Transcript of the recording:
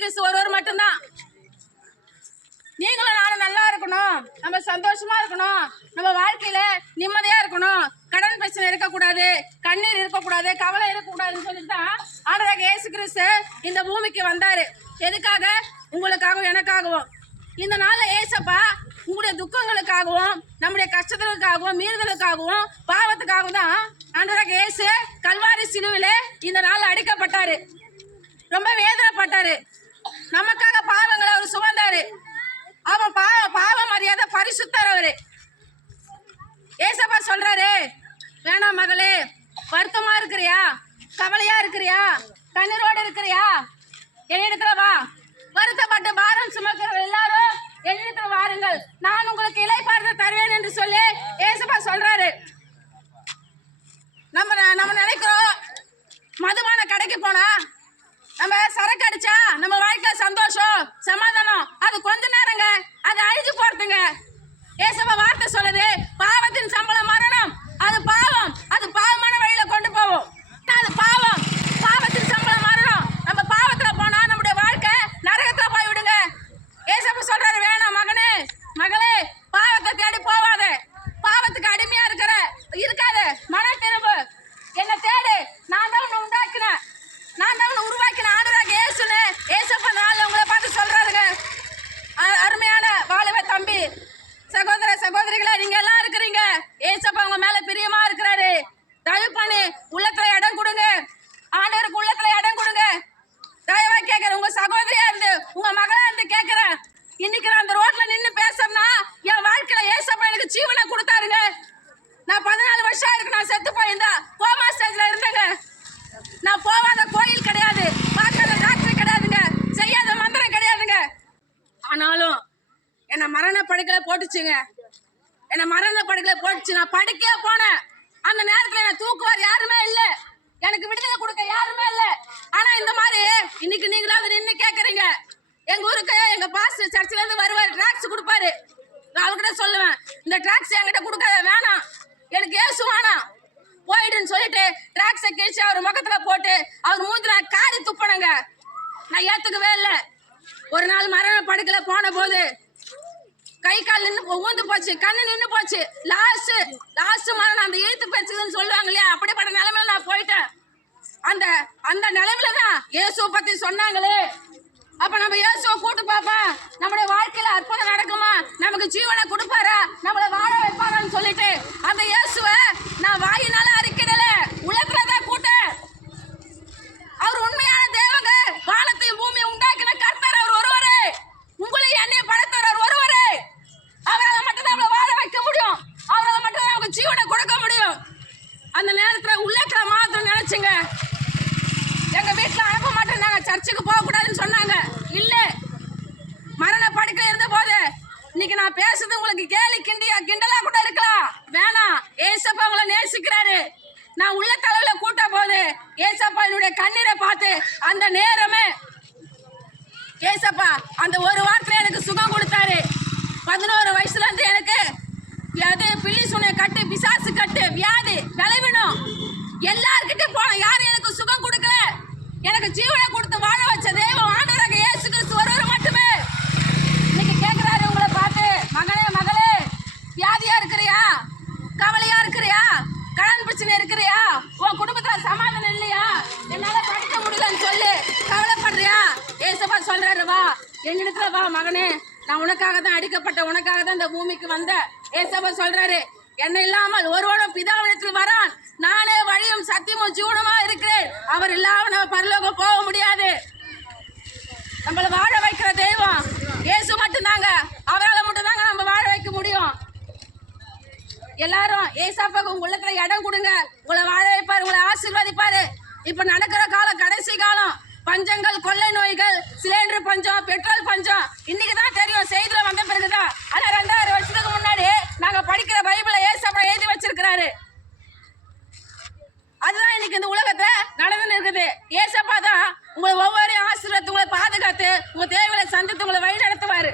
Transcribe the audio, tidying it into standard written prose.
கிறிஸ்து ஒருவர் மட்டும்தான். நீங்களும் நானும் நல்லா இருக்கணும், நம்ம சந்தோஷமா இருக்கணும், நம்ம வாழ்க்கையில நிம்மதியா இருக்கணும், கடன் பிரச்சனை இருக்கக்கூடாது, கண்ணீர் இருக்கக்கூடாது, கவலை இருக்கக்கூடாதுன்னு சொல்லிட்டு தான் ஆண்டவராக இயேசு கிறிஸ்து இந்த பூமிக்கு வந்தாரு. எதுக்காக? உங்களுக்காகவும் எனக்காகவும். இந்த நாள்ல ஏசப்பா உங்களுடைய துக்கங்களுக்காகவும் நம்முடைய கஷ்டங்களுக்காகவும் மீறுதலுக்காகவும் பாவத்துக்காகவும் தான் ஆண்டவராக இயேசு கல்வாரி சிலுவிலே இந்த நாள் அடிக்கப்பட்டாரு. ரொம்ப வேதனைப்பட்டாரு. நமக்காக பாவங்களை அவர் சுமந்தாரு. அவன் பாவம் அறியாத பரிசுத்தர் அவரு. ஏசப்பா சொல்றாரு, வேணாம் மகளே, வருத்தமா இருக்கிறியா, கவலையா இருக்கிறியா, கண்ணீரோடு இருக்கிறியா, என்னிடத்துல வா. வருத்தப்பட்டு பாரம் சுமக்கிற எல்லாரும் என்னிடத்துல வாருங்கள், நான் உங்களுக்கு இளைப்பாறுதலை தருவேன் என்று சொல்லி ஏசப்பா சொல்றாரு. நம்ம நினைக்கிறோம் மதுபான கடைக்கு போனா நம்ம சரக்கு அடிச்சா நம்ம வாழ்க்கையில சந்தோஷம் சமாதானம் அது கொஞ்ச நேரங்க, அது அழிஞ்சு போறதுங்க. ஏசப்பா வார்த்தை சொல்லுது, பாவத்தின் சம்பளம் மரணம். அது பாவம், அது பாவமான வழியில கொண்டு போவோம். அது பாவம், பாவத்தின் சம்பளம் மரணம். நம்ம பாவத்துல போனா நம்முடைய வாழ்க்கை நரகத்துல போய் விடுங்க. ஏசப்பா சொல்றாரு, வேணாம் மகனே மகளே, பாவத்தை தேடி போவாத, பாவத்துக்கு அடிமையா இருக்காத, மன திரும்பு, என்ன தேடு, நான் தான் உன்னை உண்டாக்கினேன், நான் தான் உருவாக்கின ஆண்டவராக இயேசுன்னு ஏசப்பா நாள் உங்களை பார்த்து சொல்றாருங்க. அருமையான வாலிப தம்பி சகோதர சகோதரிகளே, நீங்க எல்லாம் இருக்கிறீங்க. ஏசப்பா உங்க மேல பிரியமா இருக்கிறாரு. தயவு பண்ணி உள்ளத்துல இடம் கொடுங்க, ஆண்டவருக்கு உள்ளத்துல இடம் கொடுங்க. தயவா கேட்கிறேன், உங்க சகோதரியா இருந்து உங்க மகளா இருந்து கேட்கிறேன். இன்னைக்கு நான் அந்த ரோட்ல நின்று பேசுறேன்னா என் வாழ்க்கையில ஏசப்பா எனக்கு ஜீவனை கொடுத்தாருங்க. நான் 14 வருஷம் இருக்கு நான் செத்து போயிருந்தா கோமா ஸ்டேஜ்ல இருந்தேங்க. நான் போவாத கோயில் கிடையாது, பார்க்காத டாக்டர் கிடையாதுங்க, செய்யாத மந்திரம் கிடையாதுங்க. ஆனாலும் என்ன மரண படுக்கையில போட்டுச்சுங்க. என்ன மரண படுக்கையில போட்டுச்சு. நான் படுக்கையா போனேன். அந்த நேரத்துல என்ன தூக்குவார் யாருமே இல்ல, எனக்கு விடுதலை கொடுக்க யாருமே இல்ல. ஆனா இந்த மாதிரி இன்னைக்கு நீங்களாவது நின்று கேட்கறீங்க. எங்க ஊருக்கு எங்க பாஸ்டர் சர்ச்சில இருந்து வருவாரு, டிராக்ஸ் கொடுப்பாரு. நான் அவர்கிட்ட சொல்லுவேன், இந்த டிராக்ஸ் என்கிட்ட கொடுக்காத, வேணாம், எனக்கு ஏசு வேணாம், போயிடுன்னு சொல்லிட்டு டிராக்ஸை கிழிச்சு அவர் முகத்துல போட்டு அவர் மூஞ்சில காரி துப்பணுங்க. நான் ஏத்துக்கவே இல்லை. ஒரு நாள் மரண படுக்கையில போன போது கை கால் நின்று ஊந்து போச்சு, கண்ணு நின்று போச்சு. லாஸ்ட் மரணம், அந்த இழுத்து பேச்சுக்குதுன்னு சொல்லுவாங்க இல்லையா, அப்படிப்பட்ட நிலைமையில நான் போயிட்டேன். அந்த நிலைமையில தான் இயேசுவை பத்தி சொன்னாங்களே. அப்ப நம்ம இயேசுவை கூட்டு பாப்பா, நம்முடைய வாழ்க்கையில அற்புதம் நடக்குமா, நமக்கு ஜீவனை கொடுப்பாரா, நம்மளை வாழ வைப்பாரான்னு சொல்லிட்டு அந்த இயேசுவை நான் வாயினால அறிக்கையிடல, உள்ளத்துலதான் கூட்டேன். அவர் உண்மையான தேவங்க. வானத்தையும் பூமியை உண்டாக்கின கர்த்தர் அவர் ஒருவரே. உங்களை என்னை படைத்தவர் அவர் ஒருவரே. அவரால் மட்டும் நம்மளை வாழ வைக்க முடியும், அவரால் மட்டும் நமக்கு ஜீவனை கொடுக்க முடியும். அந்த நேரத்துல உள்ளத்துல மாத்திரம் நினைச்சுங்க. எங்க வீட்டுல அனுப்ப மாட்டேன், நாங்க சர்ச்சுக்கு போக கூடாதுன்னு சொன்னாங்க. இல்ல, மரண படுக்கையில இருந்த போது இன்னைக்கு நான் பேசுறது உங்களுக்கு கேலி கிண்டலா கூட இருக்கலாம், வேணாம். ஏசப்பா உங்களை நேசிக்கிறாரு. நான் உள்ள தலையில கூட்ட போது ஏசப்பா என்னுடைய கண்ணீரை பார்த்து அந்த நேரமே ஏசப்பா அந்த ஒரு வாரத்துல எனக்கு சுகம் கொடுத்தாரு. 11 வயசுல இருந்து எனக்கு அது பில்லி சுனை கட்டு, பிசாசு கட்டு, வியாதி, பலவீனம் எல்லார்கிட்டையும் போன, யாரும் எனக்கு சுகம் கொடுக்கல. எனக்கு ஜீவனை கொடுத்து வாழ வச்ச தெய்வம் ஆண்டவராக இயேசு கிறிஸ்து ஒருவர் மட்டுமே. இன்னைக்கு கேட்கிறாரு உங்களை பார்த்து, மகளே மகளே, வியாதியா இருக்கிறியா, கவலையா இருக்கிறியா, கடன் பிரச்சனை இருக்கிறியா, உன் குடும்பத்துல சமாதானம் இல்லையா, என்னால படிக்க முடியலன்னு சொல்லி கவலைப்படுறியா, ஏசப்பா சொல்றாரு, வா என்னிடத்துல வா மகனே, நான் உனக்காக தான் அடிக்கப்பட்ட, உனக்காக தான் இந்த பூமிக்கு வந்த. ஏசப்பா சொல்றாரு, என்ன இல்லாமல் ஒருவனும் பிதாவிடத்தில் வரான், நானே வழியும் சத்தியமும் ஜீவனுமா இருக்கிறேன், அவர் இல்லாம நம்ம பரலோகம் போக முடியாது. நம்மளை வாழ வைக்கிற தெய்வம் இயேசு மட்டும்தாங்க. அவரால் மட்டும்தாங்க நம்ம வாழ வைக்க முடியும். எல்லாரும் ஏசாப்பாக்கு உங்க உள்ளத்துல இடம் கொடுங்க, உங்களை வாழ வைப்பாரு, உங்களை ஆசீர்வதிப்பாரு. இப்ப நடக்கிற காலம் கடைசி காலம். பஞ்சங்கள், கொள்ளை நோய்கள், சிலிண்டர் பஞ்சம், பெட்ரோல் பஞ்சம் இன்னைக்கு தான் தெரியும், செய்தியில வந்த பிறகுதான். ஆனா 2000 வருஷத்துக்கு முன்னாடி நாங்க படிக்கிற பைபிளை ஏசப்பா எழுதி வச்சிருக்கிறாரு. அதுதான் இன்னைக்கு இந்த உலகத்தை நடந்துன்னு இருக்குது. ஏசப்பா தான் உங்களை ஒவ்வொரு ஆசீர்வாதத்தை உங்களை பாதுகாத்து உங்க தேவைகளை சந்தித்து உங்களை வழி நடத்துவாரு.